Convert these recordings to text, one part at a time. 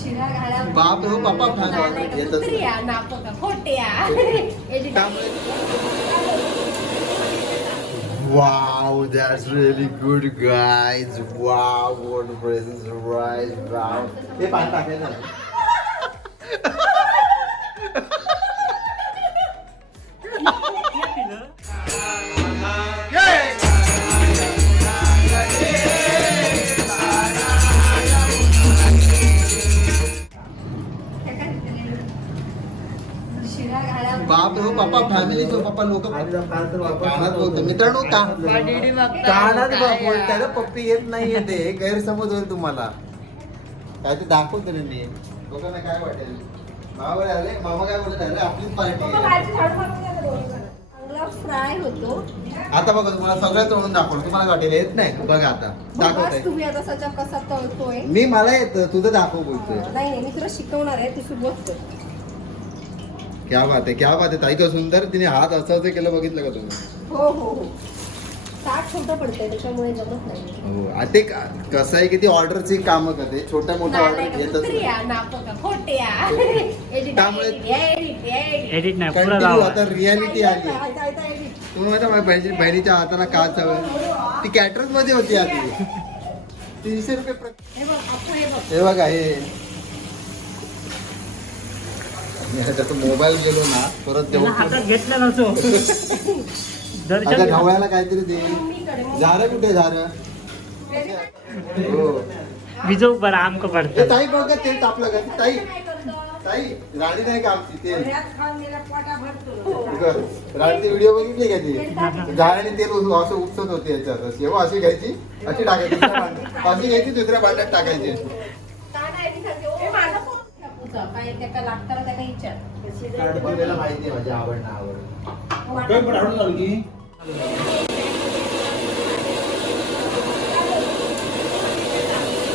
शिरा घाला बाप रे, हो, पप्पा फार आवडतात. येतच नाही. कुत्र्या, नापका, खोट्या. याची Wow, that's really good, guys. Wow, what presents right? Wow. पप्पा लोक बोलतो मित्रांनो का कानात बाप बोलताय ना पप्पी येत नाहीये ते. गैरसमज होईल तुम्हाला. काय ते दाखवतो मी. लोकांना काय वाटेल. मामा आले. मामा काय बोलत अरे आपलीच पार्टी चांगला फ्राय होतो. आता बघा तुम्हाला सगळं तोडून दाखवलं. तुम्हाला वाटेल येत नाही. बघा आता. तळतोय? मी मला येतं. तुझं दाखव बोलतोय. नाही नाही मी तुला शिकवणार आहे. तू कर. क्या बात आहे क्या बात आहे ताई का सुंदर तिने हात असं असं केलं बघितलं का तुम्ही? हो हो हो. ताट छोटं पडतंय त्याच्यामुळे जमत नाही. हो का- कसं आहे की ती ऑर्डरची कामं करते छोट्या मोठ्या ऑर्डर खोट्या. याची त्यामुळे-. एडिट नाही पुरा कंटिन्यू आता रियालिटी आली. तुम्ही माहिती माझ्या बहिणी बहिणीच्या हाताला का सवय ती कॅटरसमध्ये होती आधी. तीनशे रुपये प्रति- हे बघ, हे. हे बघा हे. त्याचा मोबाईल गेलो ना परत हातात घेतलं नसो आता दर्शन ढवळ्याला काहीतरी दे. झारं कुठे good. हो विजो बरं आमक पडतं ताई बघ गं, तेल तापलं का ताई? ताई राणी नाही का आमची तेल. बरं. राणीची व्हिडिओ बघितली का ती झाडाने तेल उस- असं उपसत होते याच्यात अशी हो, अशी घ्यायची अशी टाकायची दुसऱ्या भांड्यात. अशी घ्यायची दुसऱ्या भांड्यात टाकायची काय नाही, मी सांगते, ओ, माझा काय त्याला लागतं ना, त्याला विचार. माहिती आहे माझी आवड ना आवड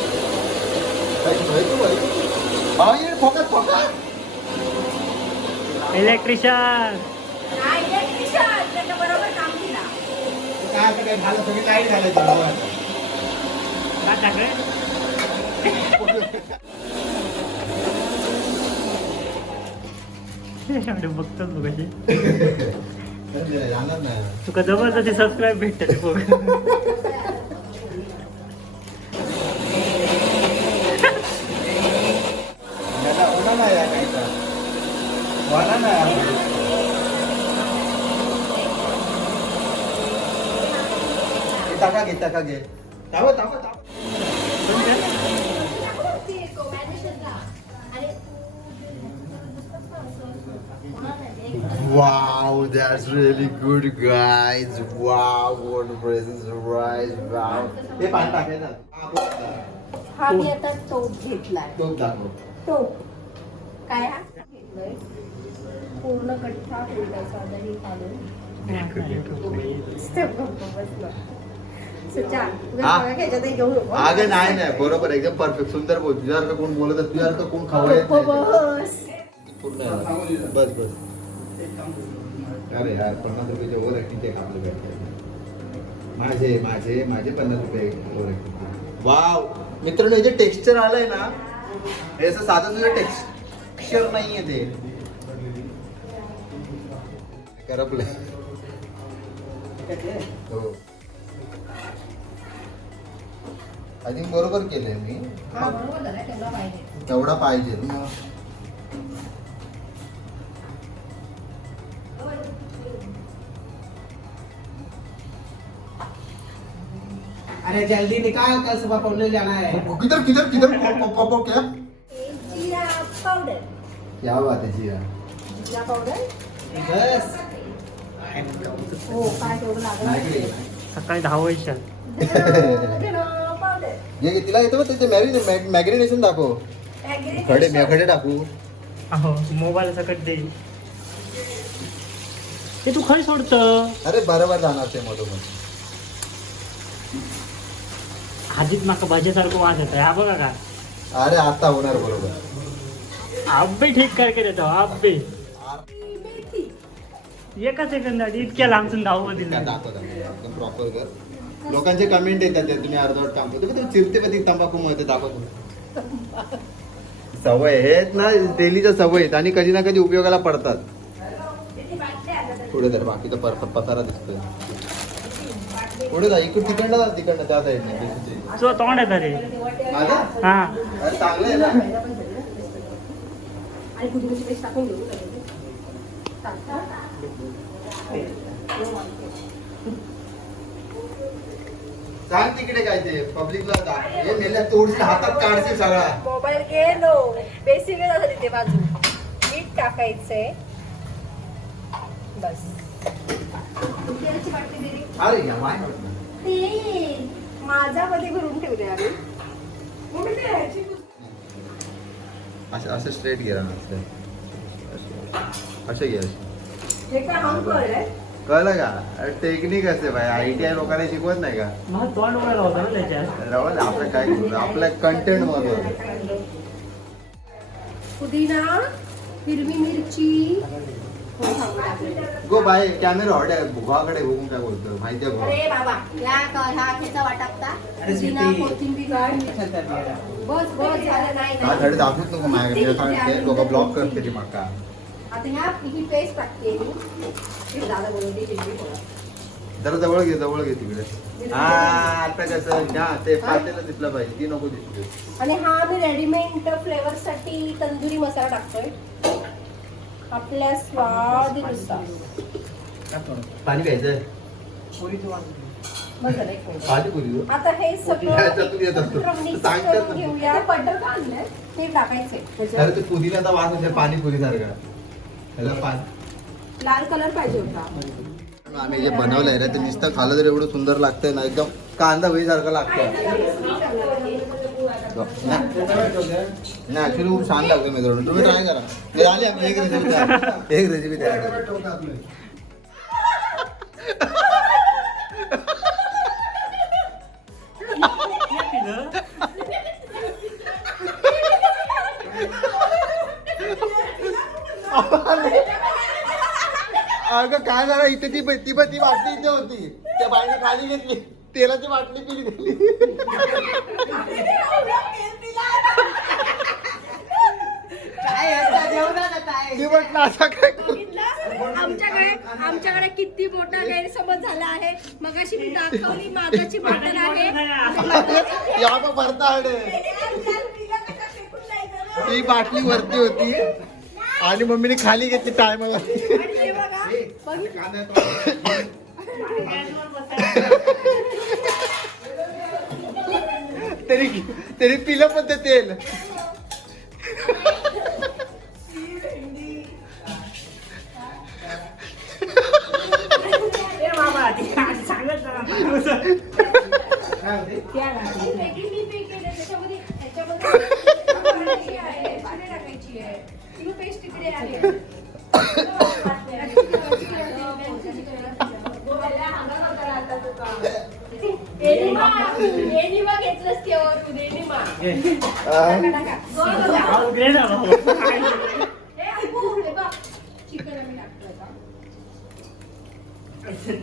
ताई, भय तू भय. भाऊ, ये, फोकस फोकस इलेक्ट्रिशियन नाही, electrician. त्याच्या बरोबर काम केला. काय आता काय झालं सगळी लाइट आता. काय टाकलं बघतोच बघ जाणार नाही तुका जबरदस्ती सबस्क्राईब भेटत बघ टाका घे टाका घे तावं, तावं, तावं. ती एक manager ला. आणि Wow, that's really good, guys. Wow, what presents right. Wow. हे पाणी टाकायचं. हा. हा मी आता टोप घेतलाय टोप दाखव. टोप काय हा घेतलंय पूर्ण कट्टा उलटायचा दही हा? नको. अगं नाही नाही बरोबर एकदम परफेक्ट सुंदर बोल तुझ्यासारखं कोण बोलत तुझ्यासारखं कोण आहे. बस बस अरे यार पन्नास रुपयाचे ओव्हर ऍक्टिंगचे काम भेटतात माझे माझे माझे पन्नास रुपये ओव्हर ऍक्टिंग वाव. मित्रांनो हे जे टेक्स्चर आलंय ना हे असं साधं तुझं टेक्स्चर नाहीये ते. करपलं हो. थिंक बरोबर केलंय मी. हा, तेवढं पाहिजे. अरे जल्दी निकाल कल सुबह पढ़ने जाना है। किधर किधर किधर क्या? जिरा पावडर क्या बात है जीरा? जिरा पावडर बस. सकाळी दहा तिला येतं त्याचे मॅग्रिनेशन दाखव. खडे मी खडे टाकू. अहो मोबाईल सकट दे. ते तू खरी सोडत? अरे बरोबर जाणार ते मधोमध. हाजीत माका भाजीसारखं वास येत हा बघा का? अरे आता होणार बरोबर. आब्बे ठीक करके देतो आब्बे. मेथी एका सेकंदात इतक्या लांबून धाव दिलं प्रॉपर कर. लोकांचे कमेंट येतात ते तुम्ही अर्धवट काम करतो. तुम्ही चिरते कधी तंबाखू मध्ये दाखव तुम्ही. सवय आहेत ना डेलीच्या सवय आहेत आणि कधी ना कधी उपयोगाला पडतात. पुढे तर बाकीचा पर पसारा दिसतोय. पुढे जा इकडून तिकडनं जा तिकडनं त्या साईडने तुझं तोंड माझा? हा. अरे चांगलं आहे ना. आणि पुदिन्याची पेस्ट टाकून घेऊ लगेच. टाक. सांग तिकडे काय ते पब्लिकला हे मेल्या तोडशील हातात काढशील सगळा. मोबाईल गेलो. बेसिक असं तिथे बाजू मीठ टाकायचंय. बस. अरे माझा मध्ये भरून ठेवले आम्ही असं असं स्ट्रेट घे ना असं असं- असं घे असं. हे काय हम कळलंय कळलं का? टेक्निक असते भाई. आय टी आय लोकांना शिकवत नाही का? मला तोंड वगैरे होतं ना त्याच्यात. राहू दे, आपलं काय आपल्या कंटेंट महत्वाचं पुदिना हिरवी मिरची. गो बाय कॅमेरा हॉट आहे. भुगाकडे बघून काय बोलतो माहिती आहे अरे बाबा या ह्या खेचा पुदिना किती? कोथिंबीर. बस बस झालं नाही. थोडी दाखवत नको माझ्याकडे सांगते लोक ब्लॉक करते ती माका. आता ह्या ही पेस्ट टाकते मी. हे दादा. जरा जवळ घे जवळ घे तिकडे. हा आता कसं ना ते पातेला दिसलं पाहिजे ती नको दिसली आणि हा आम्ही रेडीमेड फ्लेवर साठी तंदुरी मसाला टाकतोय. आपल्या स्वादनुसार पाणी देऊ. आता हे. सगळं. घेऊया. बटर का आणलंय? ते टाकायचे पुदिन्याचा वास असेल पाणीपुरी सारखा. त्याला पाणी. लाल कलर पाहिजे होता. आम्ही जे बनवलंय ना ते नुसतं खाल्लं तर एवढं सुंदर लागतंय ना एकदम कांदा भजी सारखं लागतं नाही ऍक्च्युली खूप छान लागतं मित्रांनो तुम्ही करा हे एक रेसिपी एक रेसिपी अगं काय झालं इथे ती ती ती इथे होती त्या बाईने खाली घेतली तेलाची बाटली पिली ती म्हटलं असा काय करू? आमच्याकडे आमच्याकडे किती मोठा गैरसमज झाला आहे. मगाशी मी दाखवली मागाची बॉटल आहे. या बघ भरता आडे. ती बाटली वरती होती. आणि मम्मीने खाली घेतली टायमाला आणि हे बघा बघितलं? तरी तरी पिलं पण ते तेल.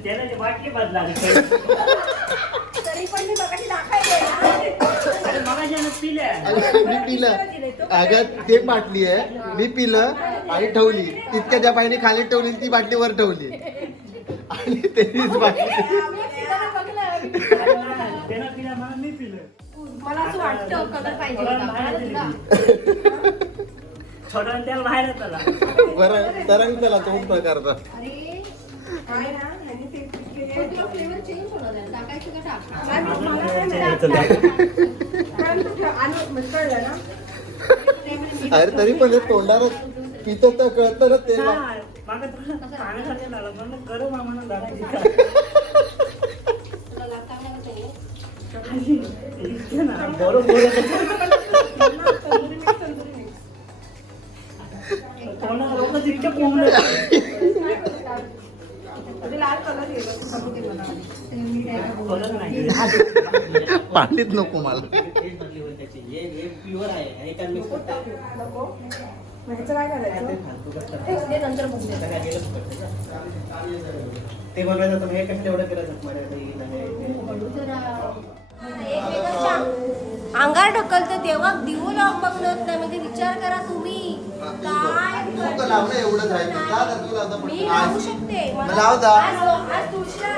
त्याला ती बाटली बदला तरी पण मी पिलं. अगं ते बाटली आहे. मी पिलं आणि ठेवली. तितक्या त्या बाईने खाली ठेवली ती बाटली वर ठेवली. आणि तेच बाटली. वाटतं कलर पाहिजे होता. मला तुला. थोडं त्याला बाहेर आला बरं तरंग त्याला तो प्रकारचा अरे काय ना ह्यानी ते पण तुला फ्लेवर चेंज होणार आहे. टाकायचं का टाक? नाही, मी- मला नाही माहिती. कारण तू ठेव- आणि कळलं ना? त्यामुळे मी- अरे तरी पण हे तोंडाला पितो तर कळतं ना ते मागं तुला लागलं म्हणून का? तुला लाग चांगला का चाहिए? इतकं ना, मला. ते नको मला हे नंतर ते बनवायचं हे कसं एवढं करायचं अंगार ढकलतं देवा दिवो लावून बघत नाही म्हणजे विचार करा तुम्ही. काय लावता मी. लावू शकते. मला-. आज तुळशीला